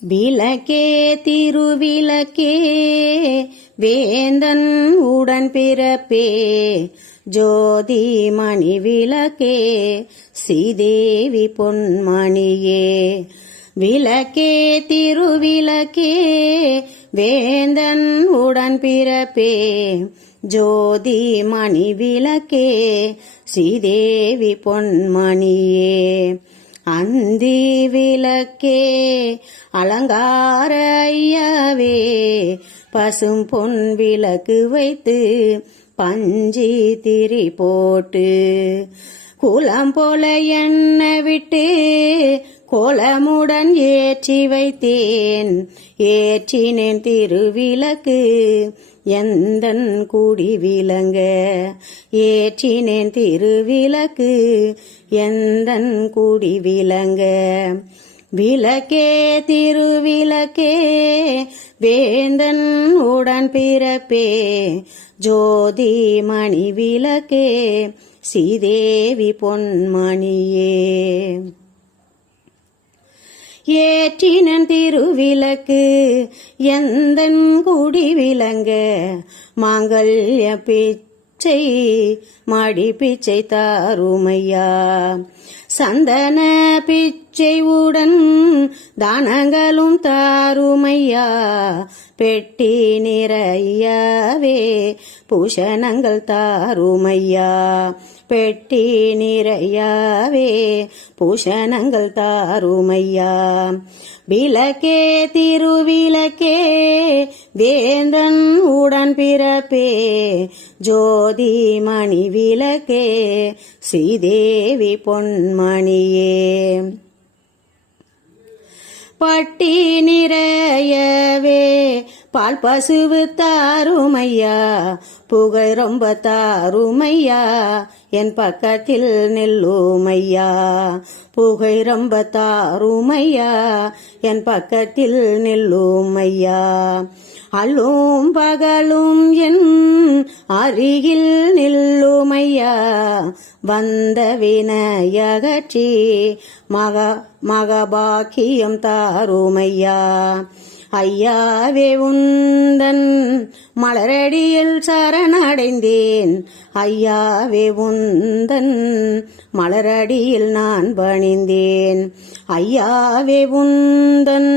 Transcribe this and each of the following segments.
விளக்கே திருவிளக்கே வேந்தன் உடன் பிறப்பே ஜோதி மணி விளக்கே ஸ்ரீதேவி பொன்மணியே. விளக்கே திருவிளக்கே வேந்தன் உடன் பிறப்பே ஜோதி மணி விளக்கே ஸ்ரீதேவி பொன்மணியே. அந்தி விளக்கே அலங்கார ஐயாவே பசும் பொன் விளக்கு வைத்து பஞ்சி திரி போட்டு குலம் போல எண்ணெய் விட்டு கோலமுடன் ஏற்றி வைத்தேன். ஏற்றினேன் திருவிளக்கு எந்தன் கூடி விளங்க. ஏற்றினேன் திருவிளக்கு எந்தன் கூடி விளங்க. விளக்கே திருவிளக்கே வேந்தன் உடன் பிறப்பே ஜோதி மணி விளக்கே ஸ்ரீதேவி பொன்மணியே. ஏற்றினன் திருவிளக்கு எந்தன் குடி விளங்க. மாங்கல்ய பிச்சை மடி பிச்சை தாருமையா. சந்தன பிச்சையுடன் தானங்களும் தாருமையா. பெட்டி நிறையவே பூஷணங்கள் தாருமையா. பெட்டி நிறையவே பூஷணங்கள் தாருமையா. விளக்கே திருவிளக்கே வேந்தன் உடன் பிறப்பே ஜோதி மணி விளக்கே ஸ்ரீதேவி பொன்மணியே. பட்டி நிறையவே பால் பசுவு தாருமையா. புகை ரொம்ப தாருமையா என் பக்கத்தில் நெல்லுமையா. புகை ரொம்ப தாருமையா என் பக்கத்தில் நெல்லுமையா. அல்லும் பகலும் என் அருகில் நில்லுமையா. வந்த வினையகற்றி மகபாக்கியம் தாருமையா. ஐயாவே உந்தன் மலரடியில் சரணடைந்தேன். ஐயாவே உந்தன் மலரடியில் நான் பணிந்தேன். ஐயாவே உந்தன்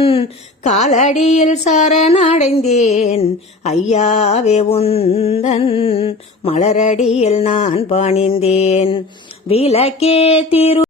காலடியில் சரணடைந்தேன். ஐயாவே உந்தன் மலரடியில் நான் பணிந்தேன். விளக்கே திரு